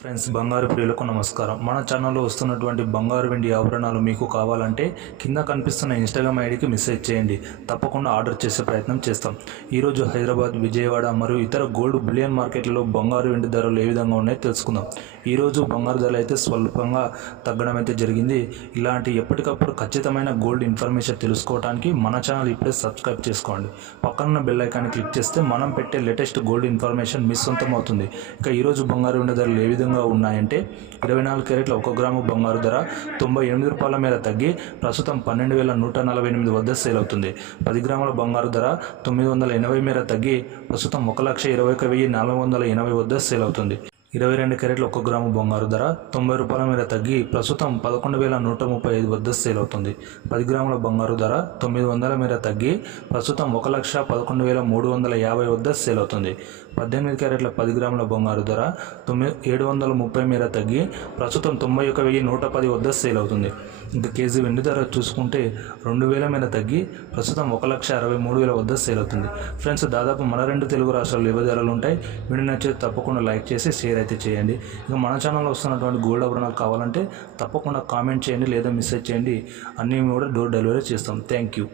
Friends, బంగారు ప్రియులకు నమస్కారం. మన ఛానల్లో వస్తున్నటువంటి బంగారు వెండి ఆభరణాలు మీకు కావాలంటే కింద కనిపిస్తున్న ఇన్స్టాగ్రామ్ ఐడికి మెసేజ్ చేయండి. తప్పకుండా ఆర్డర్ చేసే ప్రయత్నం చేస్తాం. ఈరోజు హైదరాబాద్, విజయవాడ మరియు ఇతర గోల్డ్ బులియన్ మార్కెట్లలో బంగారు వెండి ధరలు ఏ విధంగా ఉన్నాయో తెలుసుకుందాం. ఈరోజు బంగారు ధరలు అయితే స్వల్పంగా తగ్గడం అయితే జరిగింది. ఇలాంటి ఎప్పటికప్పుడు ఖచ్చితమైన గోల్డ్ ఇన్ఫర్మేషన్ తెలుసుకోవడానికి మన ఛానల్ ఇప్పుడే సబ్స్క్రైబ్ చేసుకోండి. పక్కన బెల్ ఐకాన్ని క్లిక్ చేస్తే మనం పెట్టే లేటెస్ట్ గోల్డ్ ఇన్ఫర్మేషన్ మీ సొంతం అవుతుంది. ఇక ఈరోజు బంగారు వెండి ధరలు ఏ విధంగా ఉన్నాయంటే 24 క్యారెట్ల 1 గ్రాము బంగారు ధర 98 రూపాయల మేర తగ్గి ప్రస్తుతం 12,148 వద్ద సేల్ అవుతుంది. 10 గ్రాముల బంగారు ధర 980 మేర తగ్గి ప్రస్తుతం 1,21,480 వద్ద సేల్ అవుతుంది. 22 క్యారెట్ల 1 గ్రాము బంగారు ధర 90 రూపాయల మేర తగ్గి ప్రస్తుతం 11,135 వద్ద సేల్ అవుతుంది. 10 గ్రాముల బంగారు ధర 900 మేర తగ్గి ప్రస్తుతం 1,11,350 వద్ద సేల్ అవుతుంది. 18 క్యారెట్ల 10 గ్రాముల బంగారు ధర 730 మేర తగ్గి ప్రస్తుతం 91,110 వద్ద సేల్ అవుతుంది. ఇంకా కేజీ వెండి ధర చూసుకుంటే 2,000 మేర తగ్గి ప్రస్తుతం 1,63,000 వద్ద సేల్ అవుతుంది. ఫ్రెండ్స్, దాదాపు మన 2 తెలుగు రాష్ట్రాల్లో ఇవే ధరలు ఉంటాయి. వీడియో నచ్చితే తప్పకుండా లైక్ చేసి షేర్ అయితే చేయండి. ఇక మన ఛానల్లో వస్తున్నటువంటి గోల్డ్ ఆభరణాలు కావాలంటే తప్పకుండా కామెంట్ చేయండి లేదా మెసేజ్ చేయండి. అన్నీ కూడా డోర్ డెలివరీ చేస్తాం. Thank you.